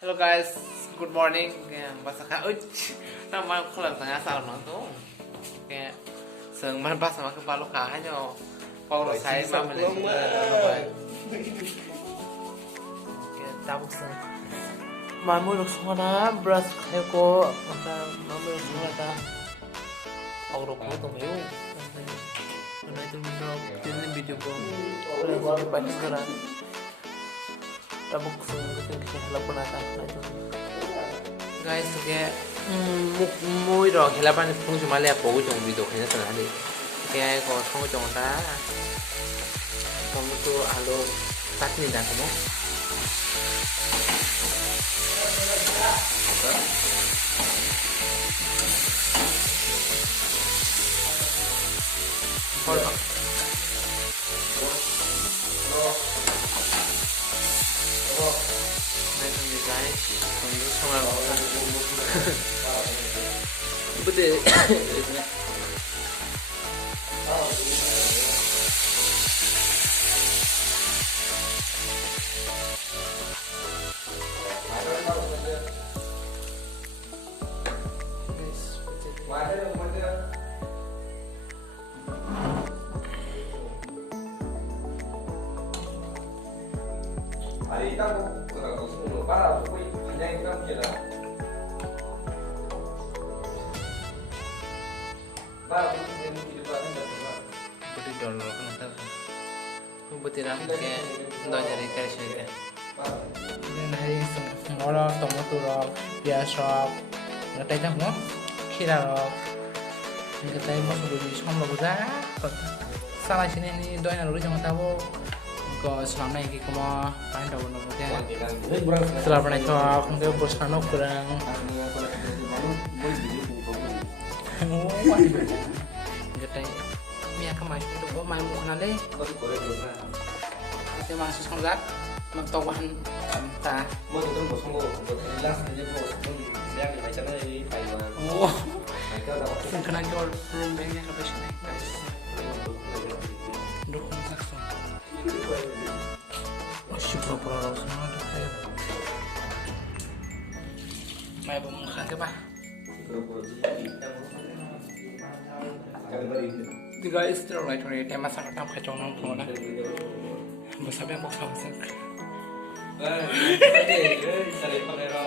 Hello guys, good morning. Bahasa ka, nama aku lang tengah salam nonton. Kayak sering bahas sama kepala hanya Paulo saya sama nih. Kayak tabuk sih. Mamu lu semua na brush kayak kok, maka mamu lu semua ta. Paulo kamu tuh mayu. Karena itu video ko. Kalau jadi pakai sekarang. Tabuk sung kita lakukan apa itu guys kayak muy ro hilapan pung cuma lihat pogo jong video kayaknya terjadi kayak kalau pogo jong ta kamu tuh alo tak nih dah kamu kalau guys, sangat betul. Ahí estamos con la cocina para después ya entramos ya la para yang kita pakai dah Betul dulu kan tahu. Betul lah kayak dah jadi kerja ini. Ini semua tomato rock, pias rock, nggak tahu mau, kira rock, nggak tahu mau beli semua betul. Salah sini ni doi nak lulu jangan tahu. Ko selama ini cuma paling tahu nama dia. Setelah pernah itu aku nggak bosan kurang. Nggak tahu. Mia kemana itu kok main mana deh? Kita masuk sekolah, mentokan entah. mau itu bos mau jelas aja bos yang macamnya ini Taiwan Oh, mereka dapat kena jual belum banyak apa sih guys? Dukung langsung. Masih pura-pura langsung ada kayak. Mai bumukha ka ba? Di guys, terus lagi nih tema sangat tam kacau nongkrong na. Masabi ang buksa masak. Sari panero.